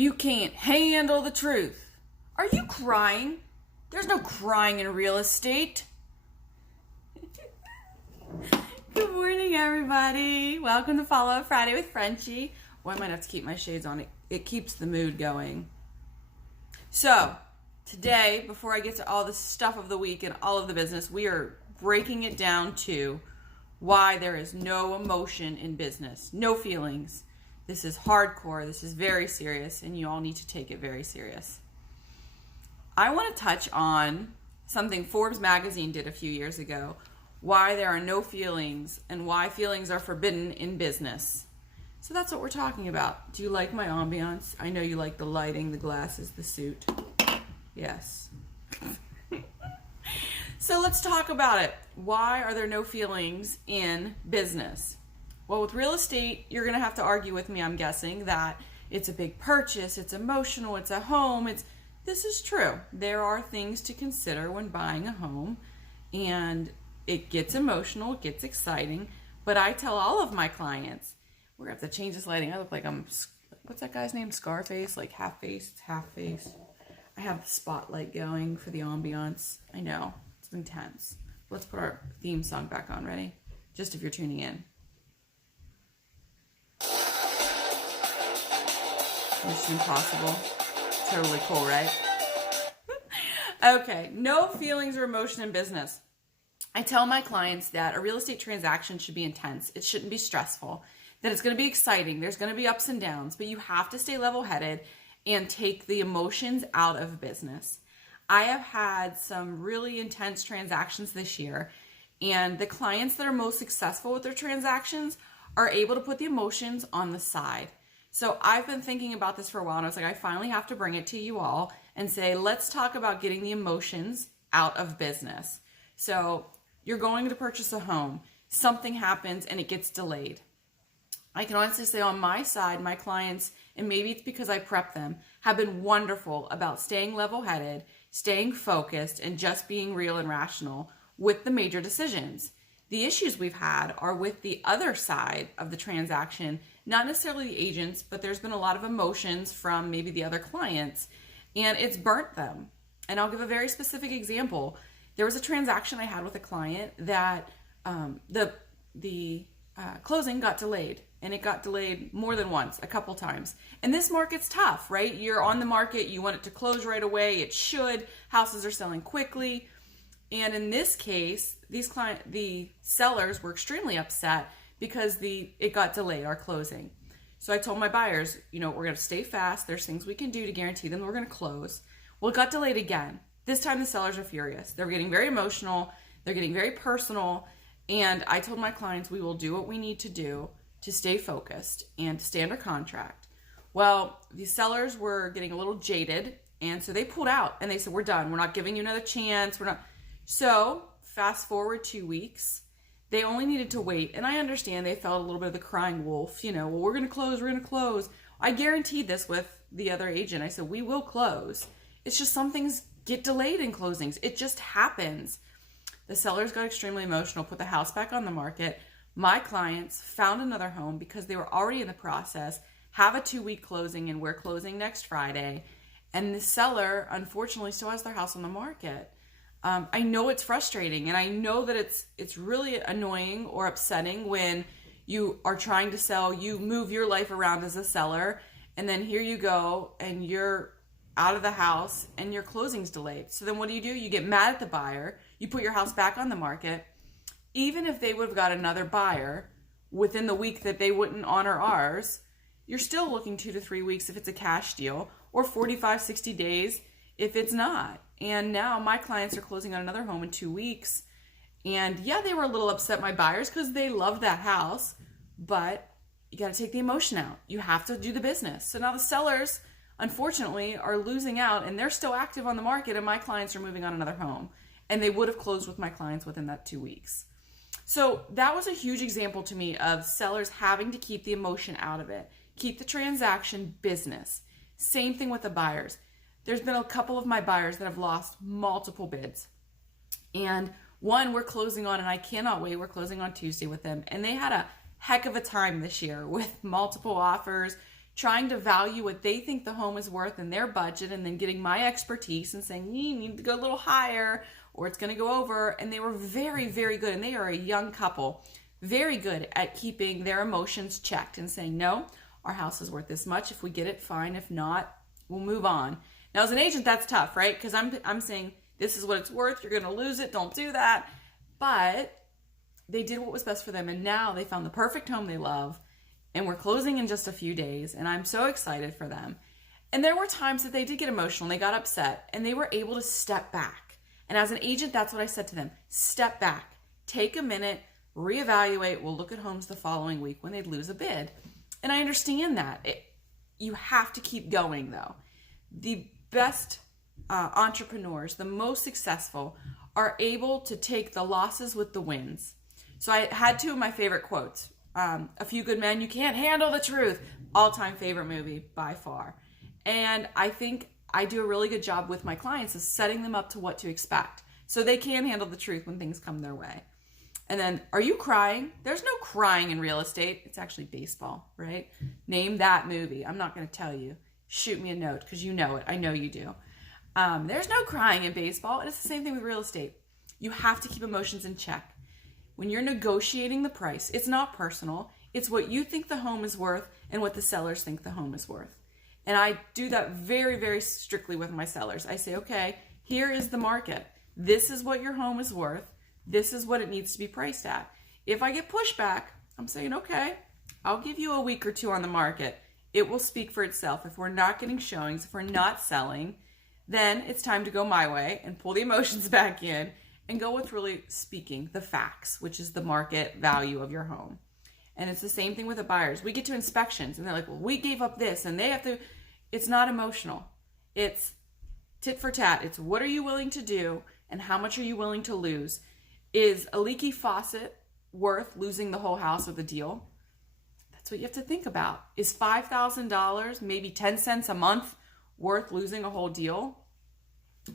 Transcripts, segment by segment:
You can't handle the truth. Are you crying? There's no crying in real estate. Good morning, everybody. Welcome to Follow Up Friday with Frenchie. Well, I might have to keep my shades on. It keeps the mood going. So, today, before I get to all the stuff of the week and all of the business, we are breaking it down to why there is no emotion in business, no feelings. This is hardcore, this is very serious, and you all need to take it very serious. I want to touch on something Forbes magazine did a few years ago, why there are no feelings and why feelings are forbidden in business. So that's what we're talking about. Do you like my ambiance? I know you like the lighting, the glasses, the suit. Yes. So let's talk about it. Why are there no feelings in business? Well, with real estate, you're going to have to argue with me, I'm guessing, that it's a big purchase, it's emotional, it's a home. This is true. There are things to consider when buying a home, and it gets emotional, it gets exciting, but I tell all of my clients, we're going to have to change this lighting. I look like what's that guy's name? Scarface? Like half face? It's half face. I have the spotlight going for the ambiance. I know, it's intense. Let's put our theme song back on. Ready? Just if you're tuning in. Mission Impossible. Totally cool, right? Okay, no feelings or emotion in business. I tell my clients that a real estate transaction should be intense. It shouldn't be stressful. That it's going to be exciting. There's going to be ups and downs, but you have to stay level-headed and take the emotions out of business. I have had some really intense transactions this year, and the clients that are most successful with their transactions are able to put the emotions on the side. So I've been thinking about this for a while, and I was like, I finally have to bring it to you all and say, let's talk about getting the emotions out of business. So you're going to purchase a home, something happens and it gets delayed. I can honestly say on my side, my clients, and maybe it's because I prep them, have been wonderful about staying level-headed, staying focused, and just being real and rational with the major decisions. The issues we've had are with the other side of the transaction, not necessarily the agents, but there's been a lot of emotions from maybe the other clients, and it's burnt them. And I'll give a very specific example. There was a transaction I had with a client that the closing got delayed, and it got delayed more than once, a couple times. And this market's tough, right? You're on the market, you want it to close right away, it should. Houses are selling quickly. And in this case, the sellers were extremely upset because it got delayed, our closing. So I told my buyers, we're going to stay fast. There's things we can do to guarantee them we're going to close. Well, it got delayed again. This time the sellers are furious. They're getting very emotional. They're getting very personal. And I told my clients, we will do what we need to do to stay focused and to stay under contract. Well, the sellers were getting a little jaded. And so they pulled out and they said, we're done. We're not giving you another chance. So fast forward 2 weeks, they only needed to wait. And I understand they felt a little bit of the crying wolf, well, we're going to close. I guaranteed this with the other agent. I said, we will close. It's just some things get delayed in closings. It just happens. The sellers got extremely emotional, put the house back on the market. My clients found another home because they were already in the process, have a 2-week closing, and we're closing next Friday. And the seller, unfortunately, still has their house on the market. I know it's frustrating, and I know that it's really annoying or upsetting when you are trying to sell, you move your life around as a seller, and then here you go, and you're out of the house, and your closing's delayed. So then what do? You get mad at the buyer, you put your house back on the market. Even if they would have got another buyer within the week that they wouldn't honor ours, you're still looking 2 to 3 weeks if it's a cash deal, or 45, 60 days if it's not. And now my clients are closing on another home in 2 weeks. And yeah, they were a little upset, my buyers, because they loved that house. But you got to take the emotion out. You have to do the business. So now the sellers, unfortunately, are losing out, and they're still active on the market, and my clients are moving on another home. And they would have closed with my clients within that 2 weeks. So that was a huge example to me of sellers having to keep the emotion out of it. Keep the transaction business. Same thing with the buyers. There's been a couple of my buyers that have lost multiple bids. And one we're closing on, and I cannot wait. We're closing on Tuesday with them. And they had a heck of a time this year with multiple offers, trying to value what they think the home is worth in their budget, and then getting my expertise and saying, you need to go a little higher or it's going to go over. And they were very, very good. And they are a young couple, very good at keeping their emotions checked and saying, no, our house is worth this much. If we get it, fine. If not, we'll move on. Now, as an agent, that's tough, right? Because I'm saying, this is what it's worth. You're going to lose it. Don't do that. But they did what was best for them. And now they found the perfect home they love. And we're closing in just a few days. And I'm so excited for them. And there were times that they did get emotional. And they got upset. And they were able to step back. And as an agent, that's what I said to them. Step back. Take a minute. Reevaluate. We'll look at homes the following week when they'd lose a bid. And I understand that. You have to keep going, though. The best entrepreneurs, the most successful, are able to take the losses with the wins. So I had two of my favorite quotes. A Few Good Men, You Can't Handle the Truth. All-time favorite movie by far. And I think I do a really good job with my clients of setting them up to what to expect so they can handle the truth when things come their way. And then, are you crying? There's no crying in real estate. It's actually baseball, right? Name that movie. I'm not going to tell you. Shoot me a note because you know it. I know you do. There's no crying in baseball. And it's the same thing with real estate. You have to keep emotions in check. When you're negotiating the price, it's not personal. It's what you think the home is worth and what the sellers think the home is worth. And I do that very, very strictly with my sellers. I say, okay, here is the market. This is what your home is worth. This is what it needs to be priced at. If I get pushback, I'm saying, okay, I'll give you a week or two on the market. It will speak for itself. If we're not getting showings, if we're not selling, then it's time to go my way and pull the emotions back in and go with really speaking the facts, which is the market value of your home. And it's the same thing with the buyers. We get to inspections and they're like, well, we gave up this and they have to. It's not emotional. It's tit for tat. It's what are you willing to do and how much are you willing to lose? Is a leaky faucet worth losing the whole house or the deal? That's what you have to think about. Is $5,000, maybe 10 cents a month, worth losing a whole deal?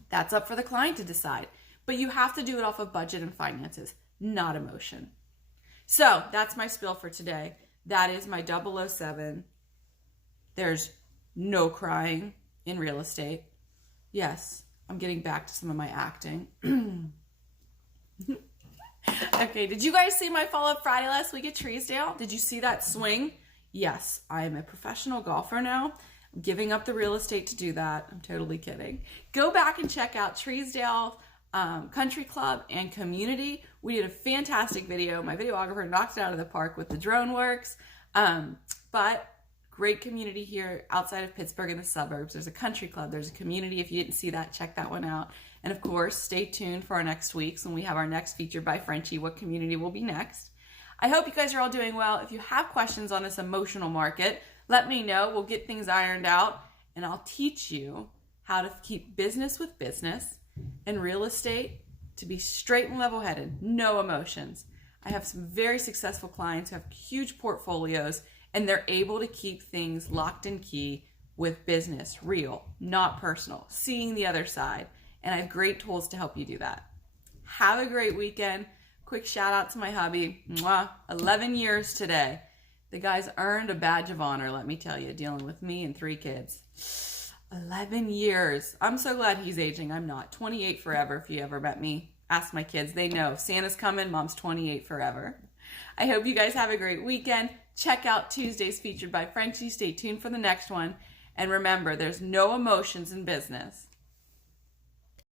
That's up for the client to decide. But you have to do it off of budget and finances, not emotion. So that's my spiel for today. That is my 007. There's no crying in real estate. Yes, I'm getting back to some of my acting. Okay, did you guys see my Fall Up Friday last week at Treesdale? Did you see that swing? Yes, I am a professional golfer now. I'm giving up the real estate to do that. I'm totally kidding. Go back and check out Treesdale Country Club and Community. We did a fantastic video. My videographer knocked it out of the park with the drone works. But great community here outside of Pittsburgh in the suburbs. There's a country club. There's a community. If you didn't see that, check that one out. And of course, stay tuned for our next weeks when we have our next feature by Frenchie. What community will be next? I hope you guys are all doing well. If you have questions on this emotional market, let me know. We'll get things ironed out and I'll teach you how to keep business with business and real estate to be straight and level-headed, no emotions. I have some very successful clients who have huge portfolios and they're able to keep things locked and key with business, real, not personal, seeing the other side. And I have great tools to help you do that. Have a great weekend. Quick shout out to my hubby. Mwah. 11 years today. The guy's earned a badge of honor, let me tell you, dealing with me and 3 kids. 11 years. I'm so glad he's aging. I'm not. 28 forever if you ever met me. Ask my kids. They know. Santa's coming. Mom's 28 forever. I hope you guys have a great weekend. Check out Tuesdays featured by Frenchie. Stay tuned for the next one. And remember, there's no emotions in business.